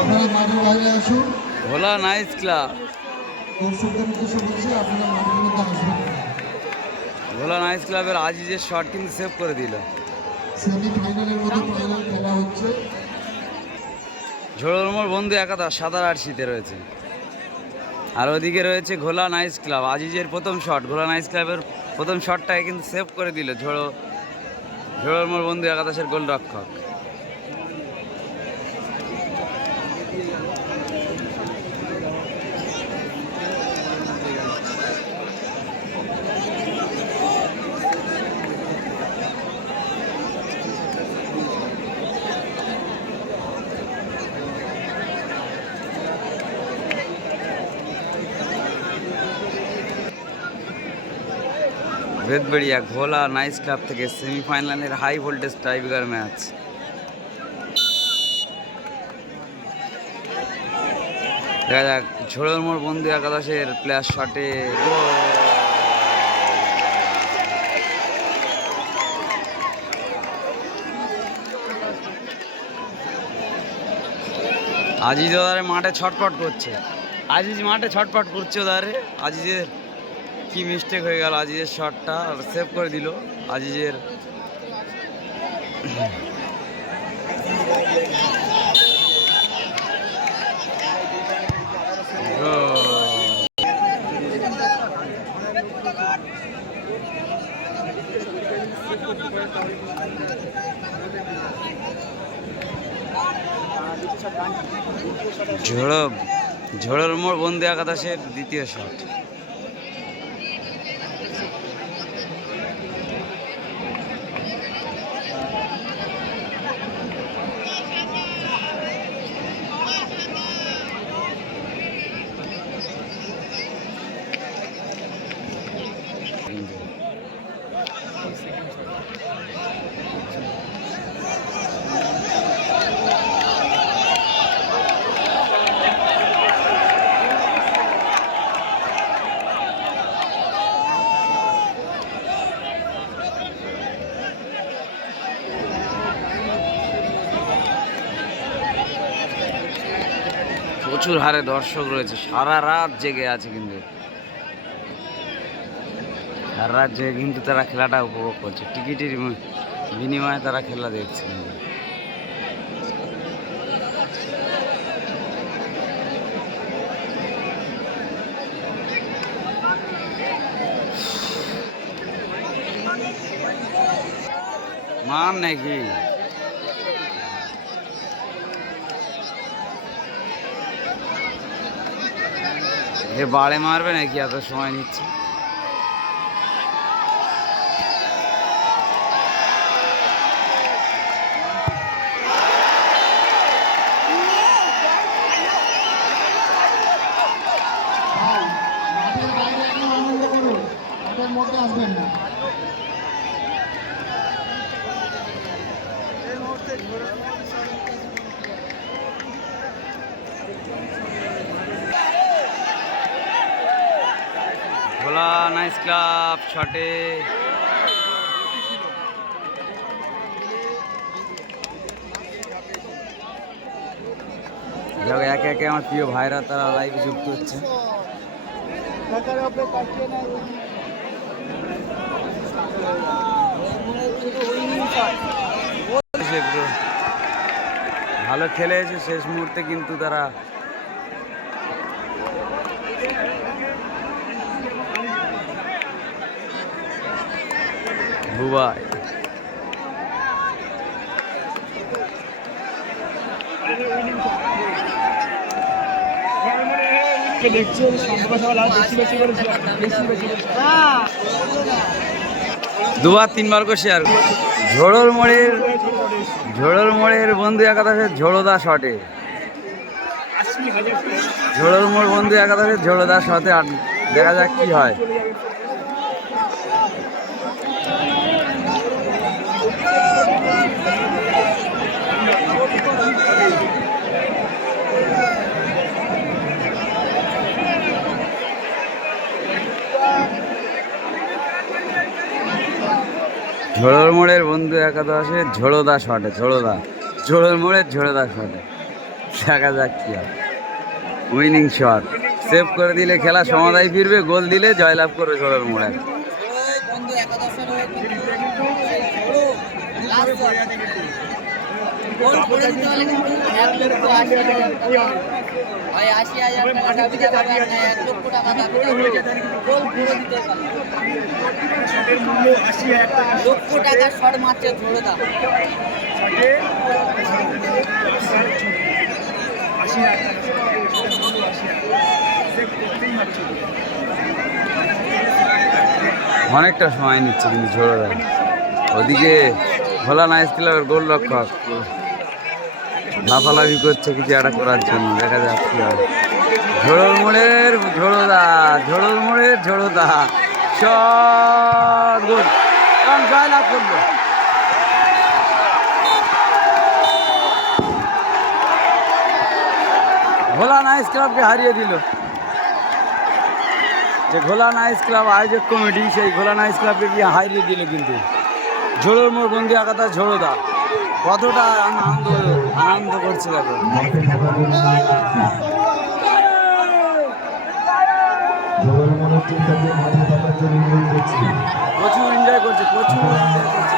আপনারা মাঠের বাইরে আসুন। Bhola nice club. দর্শকদের উদ্দেশ্যে বলছি আপনারা মাঠের মধ্যে আসবেন। ভোলা নাইস ক্লাবের আজিজের শট কিন্তু সেভ করে দিল। সেমিফাইনালের মতো ফাইনাল খেলা হচ্ছে। ঝোড়োর মোড় বন্ধু একাদশ সাতার আটশিতে রয়েছে। আর ওদিকে রয়েছে ঘোলা নাইস ক্লাব আজিজের প্রথম শট ঘোলা নাইস ক্লাবের প্রথম শটটাকে কিন্তু সেভ করে দিল ঝোড়ো ঝোড়োর মোড় বন্ধু একাদশের গোলরক্ষক। বেদবেড়িয়া ঘোলা নাইস ক্লাব থেকে সেমিফাইনালের হাই ভোল্টেজ টাইব্রেকার ম্যাচ। দেখা যাক, ঝোড়োর মোড় বন্ধু একাদশের প্লেয়ার শটে। আজিজ ওদারে মাঠে ছটপট করছে। আজিজ মাঠে ছটপট করছে ওদারে, আজিজের। কি মিস্টেক হয়ে গেল আজিজের শটটা সেভ করে দিল আজিজের। ঝোড়ো, ঝোড়োর মোড় বন্ধু একাদশের দ্বিতীয় শট প্রচুর হারে দর্শক রয়েছে। সারা রাত জেগে আছে কিন্তু। সারা রাত জেগে কিন্তু তারা খেলাটা উপভোগ করছে। টিকিটের বিনিময়ে তারা খেলা দেখছে কিন্তু। মান নাকি? এ বাড়ে মারবে নাকি? এত সময় নিচ্ছে। ভাই, মাঠের বাইরে একদম আনন্দ করুন মাঠের মধ্যে আসবেন না ভোলা নাইস ক্লাব শটে যাক, একে একে আমার প্রিয় ভাইরা, তারা লাইভে যুক্ত হচ্ছে। ভালো খেলেছে, শেষ মুহূর্তে কিন্তু তারা বুবাই দুবার তিনবার করে শেয়ার ঝোড়োর মোড়ের ঝোড়োর মোড়ের বন্ধু একাদশের ঝোড়োদা শটে। ঝোড়োর মোড় বন্ধু একাদশের ঝোড়োদা শটে। দেখা যাক কি হয়। ঝোড়োর মোড়ের বন্ধু একাদশে ঝোড়োদা শটে, ঝোড়োদা। ঝোড়োর মোড়ের ঝোড়োদা শটে। দেখা যাক কি উইনিং শট সেভ করে দিলে খেলা সমাধায় ফিরবে, গোল দিলে জয়লাভ করবে ঝোড়োর মোড়ে। গোল করে দিতে হলে কিন্তু এক লক্ষ আশি হাজার টাকা হয় আশি হাজার টাকা দাবি দেওয়া হবে না এক লক্ষ টাকা দাবি দেওয়া গোল করে দিতে পারলে লক্ষ টাকার শট মারছে ঝোড়ো দা অনেকটা সময় নিচ্ছে কিন্তু ঝোড়োদা ওদিকে ভোলা নাইস ক্লাবের গোল রক্ষক লাফালাফি করছে কিছু একটা করার জন্য, দেখা যাক কি হয়। ঝোড়োর মোড়ের ঝোড়োদা ঝোড়োর মোড়ের ঝোড়োদা। শট ভোলা নাইস ক্লাবকে হারিয়ে দিল। যে ঘোলা নাইস ক্লাব আয়োজক কমিটি, সেই ঘোলা নাইস ক্লাবকে গিয়ে হারিয়ে দিল কিন্তু। ঝোড়োর মোড় বন্দি আকাতা ঝোড়োদা। কতটা আনন্দ আনন্দ করছে দেখো। প্রচুর এনজয় করছে প্রচুর এনজয় করছে।